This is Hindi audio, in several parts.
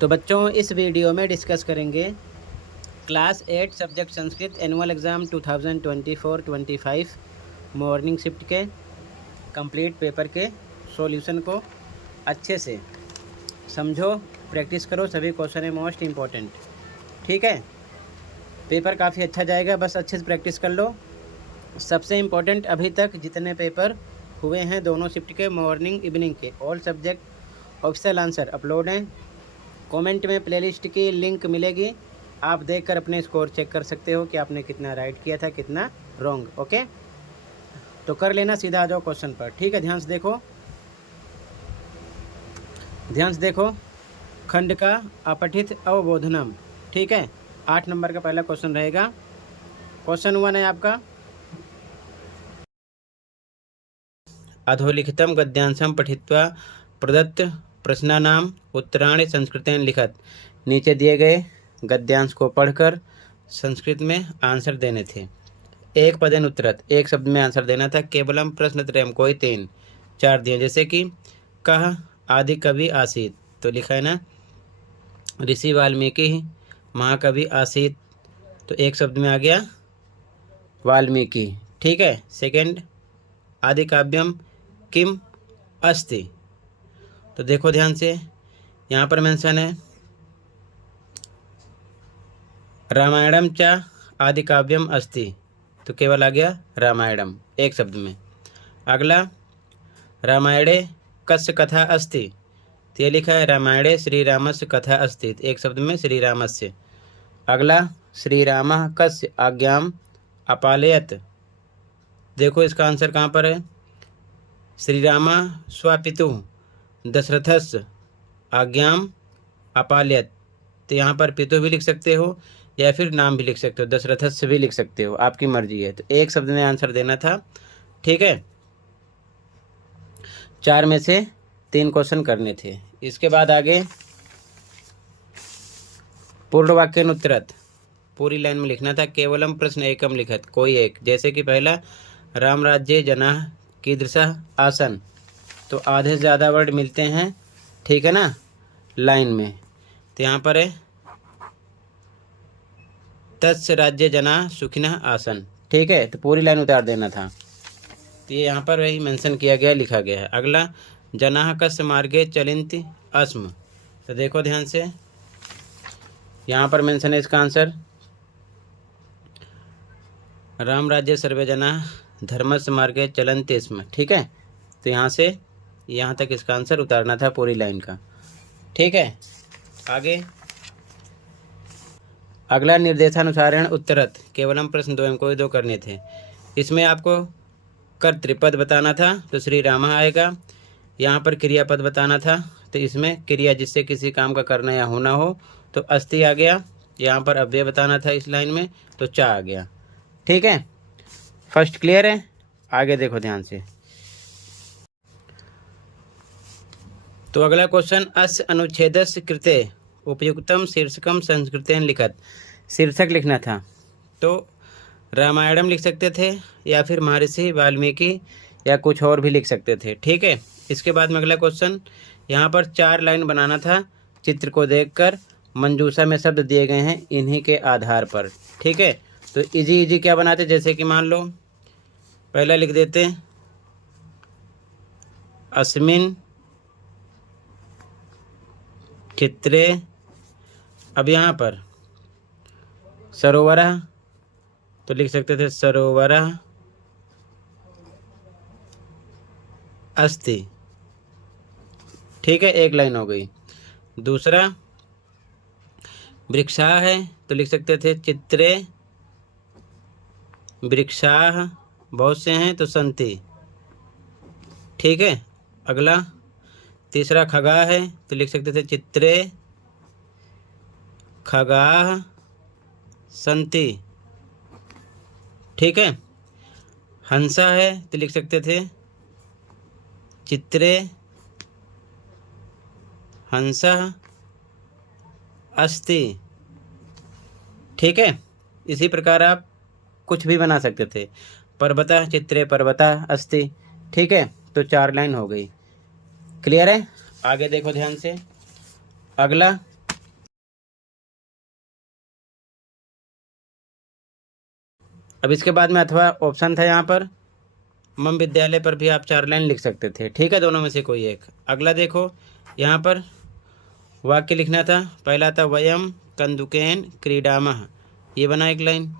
तो बच्चों इस वीडियो में डिस्कस करेंगे class 8 subject Sanskrit annual exam 2024-25 morning shift के कंप्लीट पेपर के सॉल्यूशन को अच्छे से समझो, प्रैक्टिस करो। सभी क्वेश्चन है मोस्ट इम्पॉर्टेंट, ठीक है। पेपर काफ़ी अच्छा जाएगा, बस अच्छे से प्रैक्टिस कर लो। सबसे इम्पोर्टेंट अभी तक जितने पेपर हुए हैं दोनों शिफ्ट के मॉर्निंग इवनिंग के, all subject official answer upload हैं। कमेंट में प्लेलिस्ट की लिंक मिलेगी, आप देखकर अपने स्कोर चेक कर सकते हो कि आपने कितना राइट किया था, कितना रॉन्ग। ओके, तो कर लेना, सीधा आ जाओ क्वेश्चन पर, ठीक है। ध्यान से देखो खंड का अपठित अवबोधनम, ठीक है। 8 नंबर का पहला क्वेश्चन रहेगा। क्वेश्चन 1 है आपका, अधोलिखितम गद्यांशम पठित्वा प्रदत्त प्रश्नानाम उत्तराणि संस्कृतेन लिखत। नीचे दिए गए गद्यांश को पढ़कर संस्कृत में आंसर देने थे। एक पदेन उत्तरत, एक शब्द में आंसर देना था। केवलम प्रश्नत्रयम, कोई 3-4 दिए, जैसे कि कह आदि कवि आसीत, तो लिखा है ना ऋषि वाल्मीकि महाकवि आसीत, तो एक शब्द में आ गया वाल्मीकि, ठीक है। सेकंड, आदि काव्यम किम अस्ति, तो देखो ध्यान से, यहाँ पर मेंशन है रामायणम च आदि काव्यम अस्ति, तो केवल आ गया रामायणम एक शब्द में। अगला, रामायणे कस्य कथा अस्ति, तो ये लिखा है रामायणे श्री रामस्य कथा अस्ति, एक शब्द में श्री रामस्य। अगला, श्री रामः कस्य आज्ञाम अपालयत, देखो इसका आंसर कहाँ पर है, श्री रामः स्वपितुः दशरथस्य आज्ञाम अपालयत, तो यहाँ पर पितु भी लिख सकते हो या फिर नाम भी लिख सकते हो, दशरथस्य भी लिख सकते हो, आपकी मर्जी है। तो एक शब्द में आंसर देना था, ठीक है। 4 में से 3 क्वेश्चन करने थे। इसके बाद आगे पूर्ण वाक्य उत्तरत, पूरी लाइन में लिखना था। केवलम प्रश्न एकम लिखत, कोई एक, जैसे कि पहला राम राज्य जनाः कीदृशः आसन, तो आधे से ज़्यादा वर्ड मिलते हैं, ठीक है ना, लाइन में। तो यहाँ पर है तस्य राज्य जना सुखिनः आसन, ठीक है, तो पूरी लाइन उतार देना था। तो ये यहाँ पर वही मेंशन किया गया, लिखा गया है। अगला, जनाः कस्य मार्गे चलिन्ति अस्म, तो देखो ध्यान से, यहाँ पर मेंशन है इसका आंसर राम राज्य सर्वे जनाः धर्मस्य मार्गे चलन्ति स्म, ठीक है। तो यहाँ से यहाँ तक इसका आंसर उतारना था पूरी लाइन का, ठीक है। आगे अगला, निर्देशानुसारेण उत्तरत, केवलम प्रश्न 2, कोई 2 करने थे। इसमें आपको कर्तृपद बताना था, तो श्री रामः आएगा। यहाँ पर क्रियापद बताना था, तो इसमें क्रिया जिससे किसी काम का करना या होना हो, तो अस्ति आ गया। यहाँ पर अव्यय बताना था इस लाइन में, तो चा आ गया, ठीक है। फर्स्ट क्लियर है। आगे देखो ध्यान से, तो अगला क्वेश्चन, अस्य अनुच्छेदस्य कृते उपयुक्तम शीर्षकम संस्कृतेन लिखत, शीर्षक लिखना था, तो रामायणम लिख सकते थे या फिर महर्षि वाल्मीकि या कुछ और भी लिख सकते थे, ठीक है। इसके बाद में अगला क्वेश्चन, यहाँ पर 4 लाइन बनाना था। चित्र को देखकर मंजूषा में शब्द दिए गए हैं इन्हीं के आधार पर, ठीक है। तो इजी क्या बनाते, जैसे कि मान लो पहला लिख देते अस्मिन चित्रे, अब यहाँ पर सरोवरः, तो लिख सकते थे सरोवरः अस्ति, ठीक है, एक लाइन हो गई। दूसरा, वृक्षाः है, तो लिख सकते थे चित्रे वृक्षाः, बहुत से हैं तो सन्ति, ठीक है। अगला, तीसरा खगाः है, तो लिख सकते थे चित्रे खगाः सन्ति, ठीक है। हंसा है, तो लिख सकते थे चित्रे हंसः अस्ति, ठीक है। इसी प्रकार आप कुछ भी बना सकते थे, पर्वतः चित्रे पर्वतः अस्ति, ठीक है। तो 4 लाइन हो गई, क्लियर है। आगे देखो ध्यान से, अगला अब इसके बाद में अथवा ऑप्शन था यहाँ पर मम विद्यालय पर भी आप 4 लाइन लिख सकते थे, ठीक है, दोनों में से कोई एक। अगला देखो यहाँ पर वाक्य लिखना था, पहला था वयम कंदुकेन क्रीडामः, ये बना एक लाइन।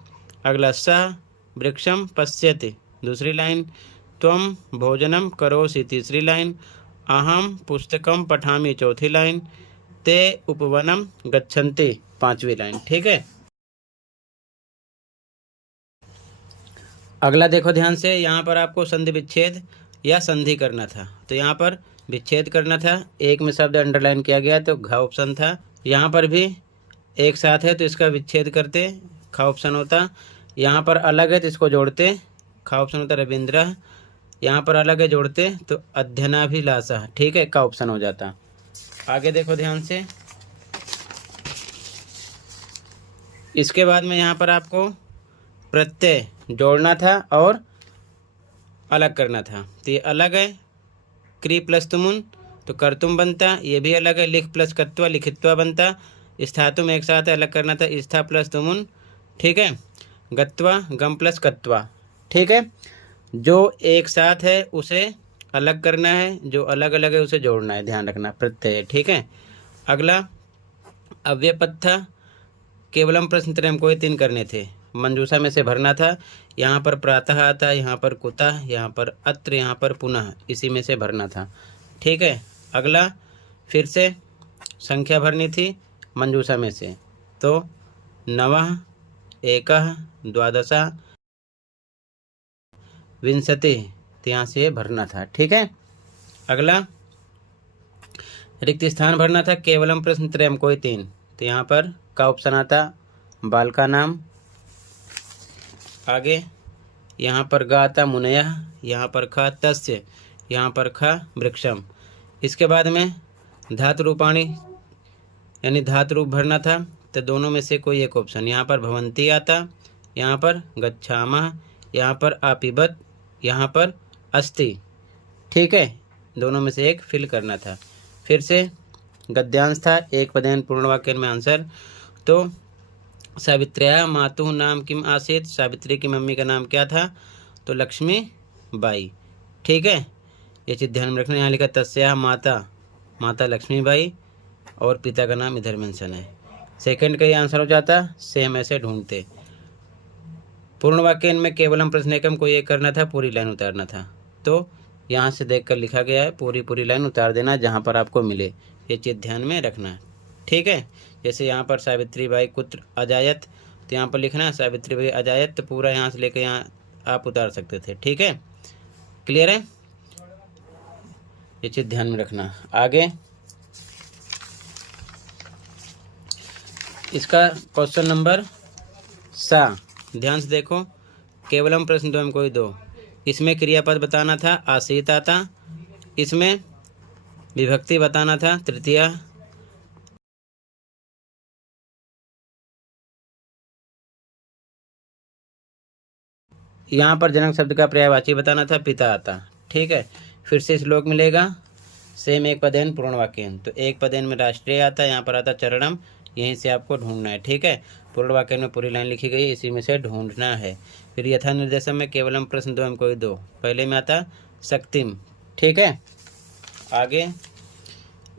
अगला सः वृक्षम पश्यति, दूसरी लाइन। त्वम भोजनम करोसि, तीसरी लाइन। अहम पुस्तकम पठामि, चौथी लाइन। ते उपवनम गच्छन्ति, पांचवी लाइन, ठीक है। अगला देखो ध्यान से, यहाँ पर आपको संधि विच्छेद या संधि करना था, तो यहाँ पर विच्छेद करना था। एक में शब्द अंडरलाइन किया गया तो घ ऑप्शन था। यहाँ पर भी एक साथ है तो इसका विच्छेद करते ख ऑप्शन होता। यहाँ पर अलग है तो इसको जोड़ते ख ऑप्शन होता रविंद्र। यहाँ पर अलग है जोड़ते तो अध्ययनाभिलाषा, ठीक है, का ऑप्शन हो जाता। आगे देखो ध्यान से, इसके बाद में यहाँ पर आपको प्रत्यय जोड़ना था और अलग करना था। तो ये अलग है, क्री प्लस तुमुन तो कर्तुम बनता, ये भी अलग है, लिख प्लस कत्वा लिखित्वा बनता। स्थातुम एक साथ अलग करना था, स्था प्लस तुमुन, ठीक है। गत्वा गम प्लस कत्वा, ठीक है। जो एक साथ है उसे अलग करना है, जो अलग अलग है उसे जोड़ना है, ध्यान रखना, प्रत्यय, ठीक है। अगला अव्ययपद था, केवलम प्रश्न त्रयम कोई 3 करने थे, मंजूषा में से भरना था। यहाँ पर प्रातः आता, यहाँ पर कुतः, यहाँ पर अत्र, यहाँ पर पुनः, इसी में से भरना था, ठीक है। अगला फिर से संख्या भरनी थी मंजूषा में से, तो नवः एकः द्वादशा विंशति, तो यहाँ से भरना था, ठीक है। अगला रिक्त स्थान भरना था, केवलम प्रश्न त्रयम कोई 3, तो यहाँ पर का ऑप्शन आता, बाल का नाम। आगे यहाँ पर गा आता मुनयः, यहाँ पर ख तस्य, यहाँ पर ख वृक्षम। इसके बाद में धातु रूपाणी यानी धातु रूप भरना था, तो दोनों में से कोई एक ऑप्शन। यहाँ पर भवंती आता, यहाँ पर गच्छामः, यहाँ पर आपिबत, यहाँ पर अस्ति, ठीक है, दोनों में से एक फिल करना था। फिर से गद्यांश था, एक पदेन पूर्ण वाक्य में आंसर। तो सावित्र्या मातुः नाम किम आसीत्, सावित्री की मम्मी का नाम क्या था, तो लक्ष्मी बाई, ठीक है। ये चीज़ ध्यान में रखना। यहाँ लिखा तस्या माता लक्ष्मी बाई और पिता का नाम इधर मेंशन है। सेकंड का ये आंसर हो जाता, सेम ऐसे ढूंढते। पूर्ण वाक्य में केवलम प्रश्न एकम को ये करना था, पूरी लाइन उतारना था, तो यहाँ से देखकर लिखा गया है, पूरी लाइन उतार देना जहाँ पर आपको मिले, ये चीज़ ध्यान में रखना, ठीक है। जैसे यहाँ पर सावित्री बाई कुत्र अजायत, तो यहाँ पर लिखना सावित्री बाई अजायत, तो पूरा यहाँ से लेकर यहाँ आप उतार सकते थे, ठीक है। क्लियर है, ये चीज़ ध्यान में रखना। आगे इसका क्वेश्चन नंबर 7 ध्यान से देखो, केवलम प्रश्न 2 में कोई 2, इसमें क्रियापद बताना था, आश्रित आता, इसमें विभक्ति बताना था, तृतीया, यहाँ पर जनक शब्द का पर्यायवाची बताना था, पिता आता, ठीक है। फिर से श्लोक मिलेगा, सेम एक पदेन पूर्ण वाक्य, तो एक पदेन में राष्ट्रीय आता, यहाँ पर आता चरणम, यहीं से आपको ढूंढना है, ठीक है। पूर्ण वाक्य में पूरी लाइन लिखी गई, इसी में से ढूंढना है। फिर यथा निर्देशम में केवलम प्रश्न 2 में कोई 2, पहले में आता शक्तिम, ठीक है। आगे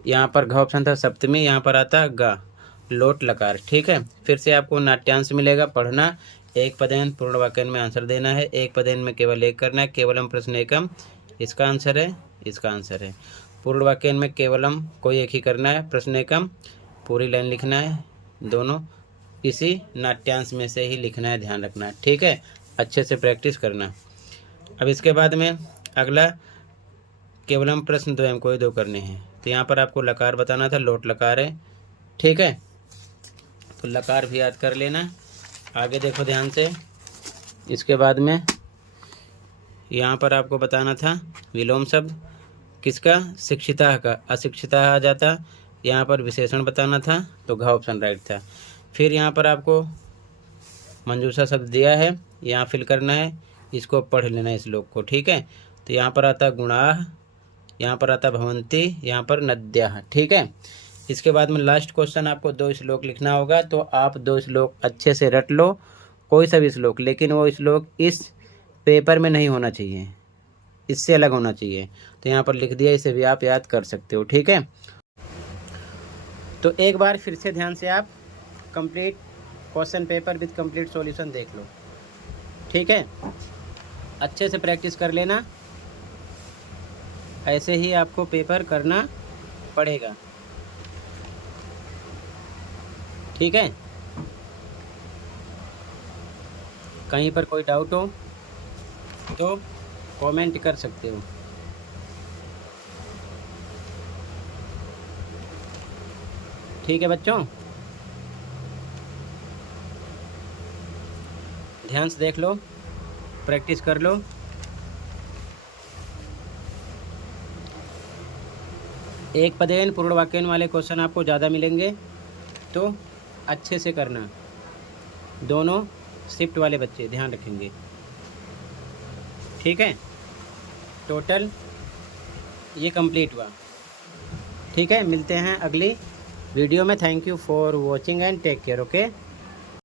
यहाँ पर घ ऑप्शन था सप्तमी, यहाँ पर आता गा लोट लकार, ठीक है। फिर से आपको नाट्यांश मिलेगा, पढ़ना, एक पदेन पूर्ण वाक्य में आंसर देना है, एक पदेन में केवल एक करना है, केवलम प्रश्न एकम इसका आंसर है, इसका आंसर है। पूर्ण वाक्य में केवलम कोई एक ही करना है, प्रश्न एकम पूरी लाइन लिखना है, दोनों इसी नाट्यांश में से ही लिखना है, ध्यान रखना, ठीक है। अच्छे से प्रैक्टिस करना। अब इसके बाद में अगला केवलम प्रश्न 2 में कोई 2 करने हैं, तो यहाँ पर आपको लकार बताना था, लोट लकार है, ठीक है, तो लकार भी याद कर लेना। आगे देखो ध्यान से, इसके बाद में यहाँ पर आपको बताना था विलोम शब्द किसका, शिक्षिता का, अशिक्षिता आ जाता, यहाँ पर विशेषण बताना था, तो घ ऑप्शन राइट था। फिर यहाँ पर आपको मंजूषा शब्द दिया है, यहाँ फिल करना है, इसको पढ़ लेना है श्लोक को, ठीक है। तो यहाँ पर आता गुणाह, यहाँ पर आता भवंती, यहाँ पर नद्याः, ठीक है। इसके बाद में लास्ट क्वेश्चन आपको 2 श्लोक लिखना होगा, तो आप 2 श्लोक अच्छे से रट लो कोई सा भी श्लोक, लेकिन वो श्लोक इस पेपर में नहीं होना चाहिए, इससे अलग होना चाहिए। तो यहाँ पर लिख दिया, इसे भी आप याद कर सकते हो। ठीक है, तो एक बार फिर से ध्यान से आप complete question paper with complete solution देख लो। ठीक है, अच्छे से प्रैक्टिस कर लेना, ऐसे ही आपको पेपर करना पड़ेगा। ठीक है, कहीं पर कोई डाउट हो तो कमेंट कर सकते हो। ठीक है बच्चों, ध्यान से देख लो, प्रैक्टिस कर लो। एक पदेन पूर्ण वाक्यन वाले क्वेश्चन आपको ज़्यादा मिलेंगे, तो अच्छे से करना। दोनों शिफ्ट वाले बच्चे ध्यान रखेंगे। ठीक है, टोटल ये कंप्लीट हुआ। ठीक है, मिलते हैं अगली वीडियो में। Thank you for watching and take care. Okay.